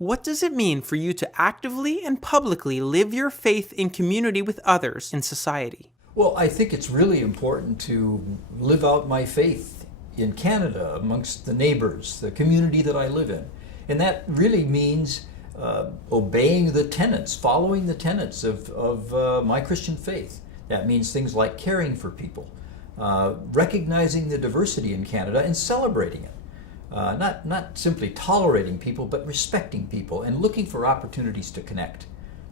What does it mean for you to actively and publicly live your faith in community with others in society? Well, I think it's really important to live out my faith in Canada amongst the neighbors, the community that I live in. And that really means obeying the tenets, following the tenets of my Christian faith. That means things like caring for people, recognizing the diversity in Canada and celebrating it. Not simply tolerating people, but respecting people and looking for opportunities to connect.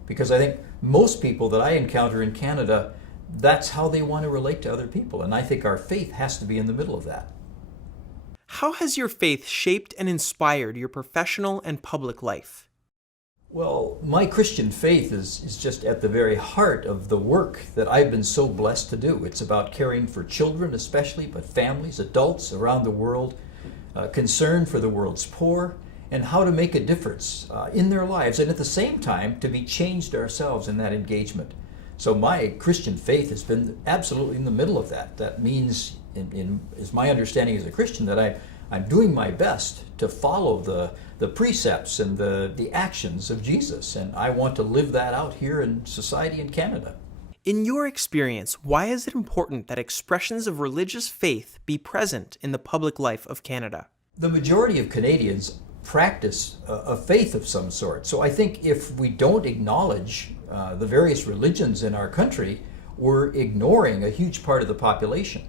Because I think most people that I encounter in Canada, that's how they want to relate to other people. And I think our faith has to be in the middle of that. How has your faith shaped and inspired your professional and public life? Well, my Christian faith is just at the very heart of the work that I've been so blessed to do. It's about caring for children especially, but families, adults around the world, concern for the world's poor, and how to make a difference in their lives, and at the same time to be changed ourselves in that engagement. So my Christian faith has been absolutely in the middle of that. That means, is my understanding as a Christian, that I'm doing my best to follow the precepts and the actions of Jesus, and I want to live that out here in society in Canada. In your experience, why is it important that expressions of religious faith be present in the public life of Canada? The majority of Canadians practice a faith of some sort. So I think if we don't acknowledge the various religions in our country, we're ignoring a huge part of the population.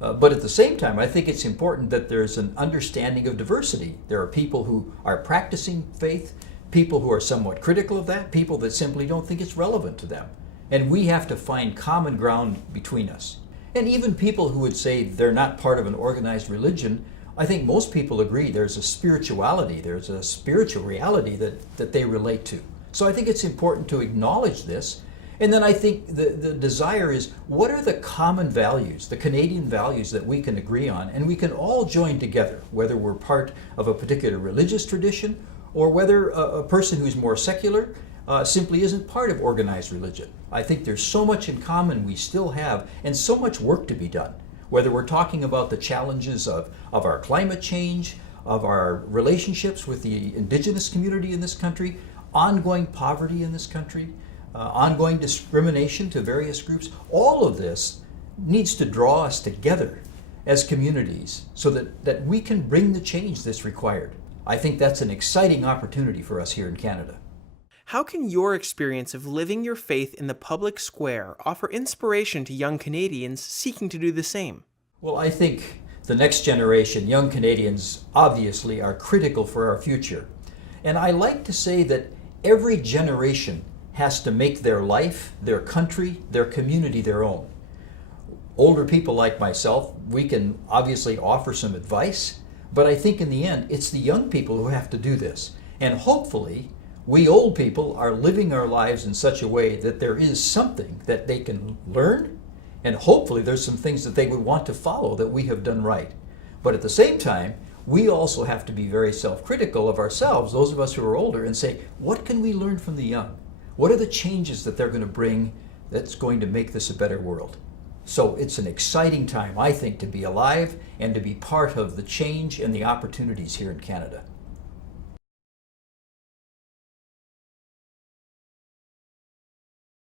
But at the same time, I think it's important that there's an understanding of diversity. There are people who are practicing faith, people who are somewhat critical of that, people that simply don't think it's relevant to them. And we have to find common ground between us. And even people who would say they're not part of an organized religion, I think most people agree there's a spirituality, there's a spiritual reality that they relate to. So I think it's important to acknowledge this. And then I think the desire is, what are the common values, the Canadian values that we can agree on, and we can all join together, whether we're part of a particular religious tradition or whether a person who's more secular simply isn't part of organized religion. I think there's so much in common we still have and so much work to be done, whether we're talking about the challenges of our climate change, of our relationships with the Indigenous community in this country, ongoing poverty in this country, ongoing discrimination to various groups. All of this needs to draw us together as communities so that we can bring the change that's required. I think that's an exciting opportunity for us here in Canada. How can your experience of living your faith in the public square offer inspiration to young Canadians seeking to do the same? Well, I think the next generation, young Canadians, obviously are critical for our future. And I like to say that every generation has to make their life, their country, their community their own. Older people like myself, we can obviously offer some advice, but I think in the end, it's the young people who have to do this. And hopefully, we old people are living our lives in such a way that there is something that they can learn, and hopefully there's some things that they would want to follow that we have done right. But at the same time, we also have to be very self-critical of ourselves, those of us who are older, and say, what can we learn from the young? What are the changes that they're going to bring that's going to make this a better world? So it's an exciting time, I think, to be alive and to be part of the change and the opportunities here in Canada.